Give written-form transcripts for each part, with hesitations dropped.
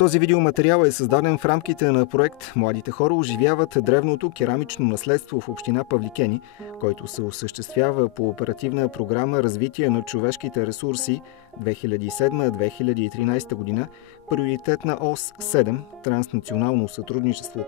Този видеоматериал е създаден в рамките на проект "Младите хора оживяват древното керамично наследство" в община Павликени, който се осъществява по оперативна програма "Развитие на човешките ресурси 2007-2013 година", приоритетна ос 7 "Транснационално сътрудничество".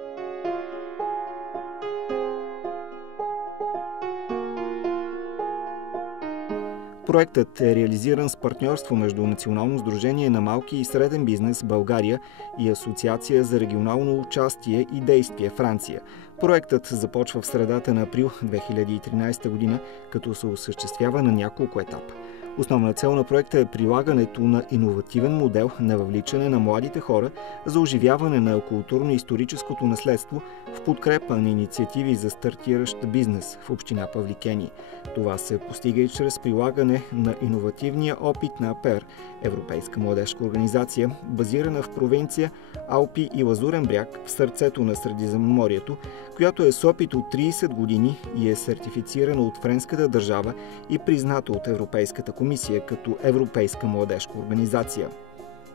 Проектът е реализиран с партньорство между Национално сдружение на малки и среден бизнес България и Асоциация за регионално участие и действие Франция. Проектът започва в средата на април 2013 година, като се осъществява на няколко етапа. Основна цел на проекта е прилагането на иновативен модел на въвличане на младите хора за оживяване на културно-историческото наследство в подкрепа на инициативи за стартиращ бизнес в община Павликени. Това се постига и чрез прилагане на иновативния опит на АПЕР, Европейска младежка организация, базирана в провинция Алпи и Лазурен бряг в сърцето на Средиземноморието, която е с опит от 30 години и е сертифицирана от френската държава и призната от Европейската комисия като Европейска младежка организация.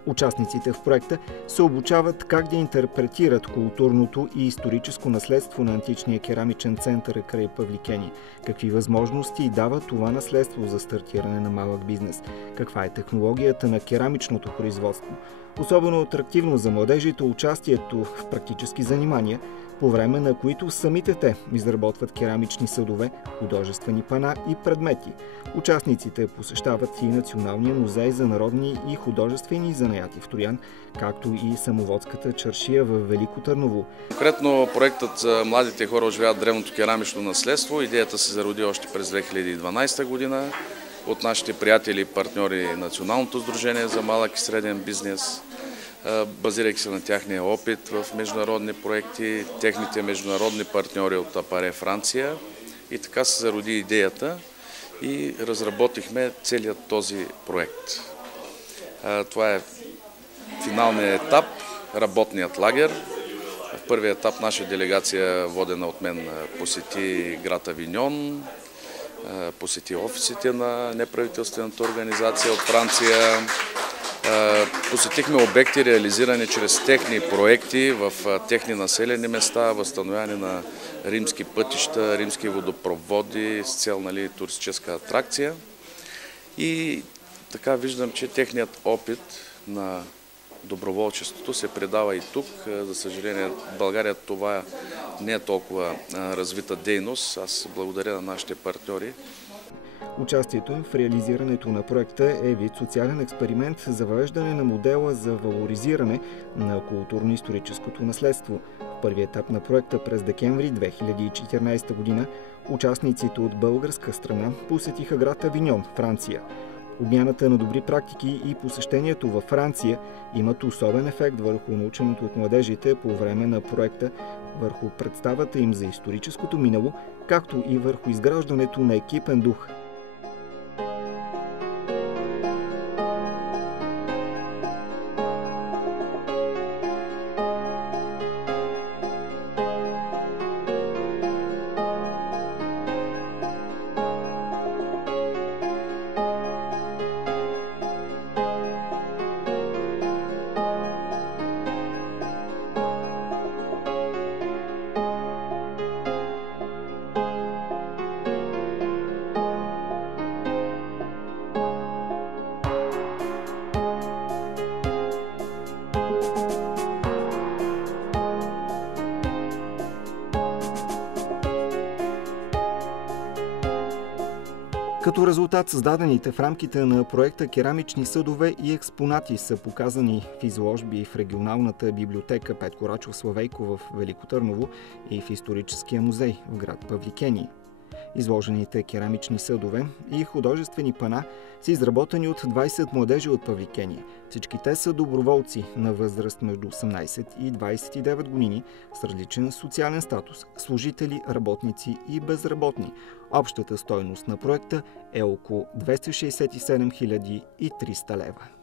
Участниците в проекта се обучават как да интерпретират културното и историческо наследство на античния керамичен център край Павликени, какви възможности дава това наследство за стартиране на малък бизнес, каква е технологията на керамичното производство. Особено атрактивно за младежите участието в практически занимания, по време на които самите те изработват керамични съдове, художествени пана и предмети. Участниците посещават и Националния музей за народни и художествени занаяти в Троян, както и самоводската чаршия в Велико Търново. Конкретно проектът за "Младите хора оживяват древното керамично наследство", идеята се зароди още през 2012 година от нашите приятели и партньори Националното сдружение за малък и среден бизнес, базирайки се на тяхния опит в международни проекти, техните международни партньори от АПАРЕ Франция. И така се зароди идеята и разработихме целият този проект. Това е финалният етап, работният лагер. В първия етап наша делегация, водена от мен, посети град Авиньон, посети офисите на неправителствената организация от Франция. Посетихме обекти, реализирани чрез техни проекти в техни населени места, възстановяване на римски пътища, римски водопроводи с цел туристическа атракция. И така виждам, че техният опит на доброволчеството се предава и тук. За съжаление, в България това не е толкова развита дейност. Аз благодаря на нашите партньори. Участието в реализирането на проекта е вид социален експеримент за въвеждане на модела за валоризиране на културно-историческото наследство. В първи етап на проекта през декември 2014 година участниците от българска страна посетиха град Авиньон, Франция. Обмяната на добри практики и посещението във Франция имат особен ефект върху наученото от младежите по време на проекта, върху представата им за историческото минало, както и върху изграждането на екипен дух. Като резултат, създадените в рамките на проекта керамични съдове и експонати са показани в изложби в регионалната библиотека Петко Рачов Славейко в Велико Търново и в историческия музей в град Павликени. Изложените керамични съдове и художествени пана са изработени от 20 младежи от Павликени. Всички те са доброволци на възраст между 18 и 29 години с различен социален статус, служители, работници и безработни. Общата стойност на проекта е около 267 300 лева.